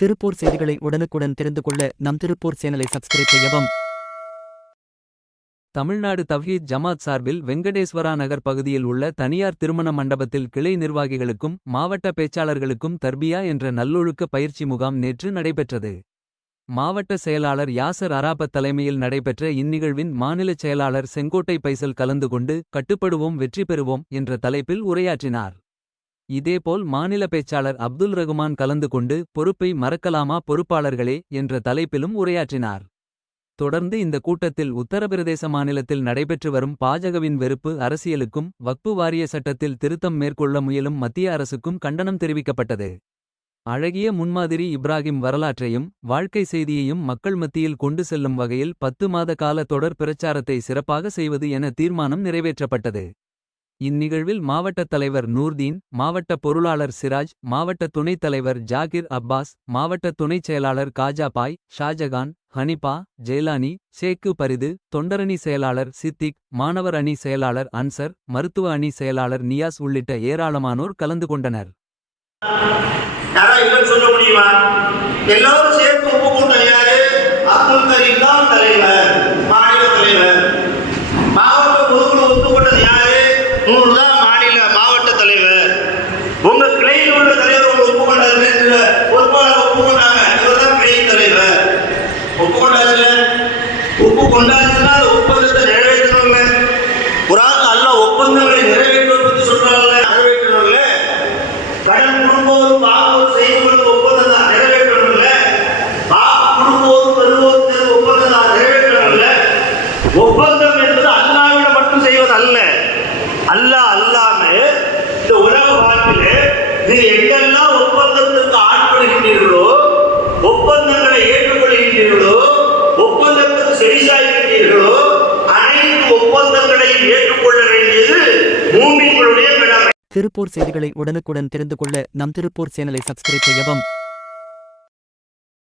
திருப்பூர் செய்திகளை உடனுக்குடன் தெரிந்து கொள்ள நம் திருப்பூர் சேனலை சப்ஸ்கிரைப் செய்யவும். தமிழ்நாடு தவ்ஹீத் ஜமாத் சார்பில் வெங்கடேஸ்வரா நகர் பகுதியில் உள்ள தனியார் திருமண மண்டபத்தில் கிளை நிர்வாகிகளுக்கும் மாவட்ட பேச்சாளர்களுக்கும் தர்பியா என்ற நல்லொழுக்க பயிற்சி முகாம் நேற்று நடைபெற்றது. மாவட்ட செயலாளர் யாசர் அராபத் தலைமையில் நடைபெற்ற இந்நிகழ்வின் மாநிலச் செயலாளர் செங்கோட்டை பைசல் கலந்து கொண்டு கட்டுப்படுவோம் வெற்றி பெறுவோம் என்ற தலைப்பில் உரையாற்றினார். இதேபோல் மாநில பேச்சாளர் அப்துல் ரகுமான் கலந்து கொண்டு பொறுப்பை மறக்கலாமா பொறுப்பாளர்களே என்ற தலைப்பிலும் உரையாற்றினார். தொடர்ந்து இந்த கூட்டத்தில் உத்தரப்பிரதேச மாநிலத்தில் நடைபெற்று வரும் பாஜகவின் வெறுப்பு அரசியலுக்கும் வக்பு வாரிய சட்டத்தில் திருத்தம் மேற்கொள்ள முயலும் மத்திய அரசுக்கும் கண்டனம் தெரிவிக்கப்பட்டது. அழகிய முன்மாதிரி இப்ராஹிம் வரலாற்றையும் வாழ்க்கை செய்தியையும் மக்கள் மத்தியில் கொண்டு செல்லும் வகையில் பத்து மாத கால தொடர் பிரச்சாரத்தை சிறப்பாக செய்வது என தீர்மானம் நிறைவேற்றப்பட்டது. இந்நிகழ்வில் மாவட்டத் தலைவர் நூர்தீன் மாவட்ட பொருளாளர் சிராஜ் மாவட்ட துணைத் தலைவர் ஜாகிர் அப்பாஸ் மாவட்ட துணைச் செயலாளர் காஜாபாய் ஷாஜகான் ஹனிபா ஜெயலானி ஷேக்கு பரிது தொண்டரணி செயலாளர் சித்திக் மாணவர் அணி செயலாளர் அன்சர் மருத்துவ அணி செயலாளர் நியாஸ் உள்ளிட்ட ஏராளமானோர் கலந்து கொண்டனர் யாரா இல்லைன்னு சொல்ல முடியுமா எல்லாரும் சேர்த்து ஒப்புக்கொண்ட யாரு அப்துல் கரீம் தான் தலைவர் மாநில தலைவர் மாவட்ட பொதுக்குழு ஒப்புக்கொண்டது யாரு நூறு தான் மாநில மாவட்ட தலைவர் உங்க கிளையில் உள்ள தலைவர் உங்க ஒப்புக்கொண்டாரு பொறுப்பாளர் ஒப்புக்கொண்டாங்க இவர் தான் கிளை தலைவர். ஒப்புக்கொண்டாச்சுல? ஒப்புக்கொண்டாச்சுன்னா அந்த ஒப்பந்தத்தை நிறைவேற்றணும்ல. குரான் அல்ல ஒப்பந்தங்களை நிறைவேற்றுவது பத்தி சொல்றாங்கல்ல நிறைவேற்றணும்ல. கடன் கொடுப்போரும் வாங்குவோர் செய்து கொள்ளும் ஒப்பந்தம் தான் நிறைவேற்றணும்ல. வாக்கு கொடுப்போரும் பெறுவோரும் செய்து ஒப்பந்தம் தான் நிறைவேற்றணும்ல. ஒப்பந்தம் என்பது அல்லாவிட மட்டும் செய்வது அல்ல. அல்லா அல்லாம இந்த உலக வாழ்க்கையில நீ எங்கெல்லாம் ஒப்பந்தத்திற்கு ஒப்பந்தத்துக்கு அனைத்து ஒப்பந்தங்களையும் ஏற்றுக்கொள்ள வேண்டியது மூமின்களுடைய கடமை. திருப்பூர் செய்திகளை உடனுக்குடன் தெரிந்து கொள்ள நம் திருப்பூர் சேனலை சப்ஸ்கிரைப் செய்யவும்.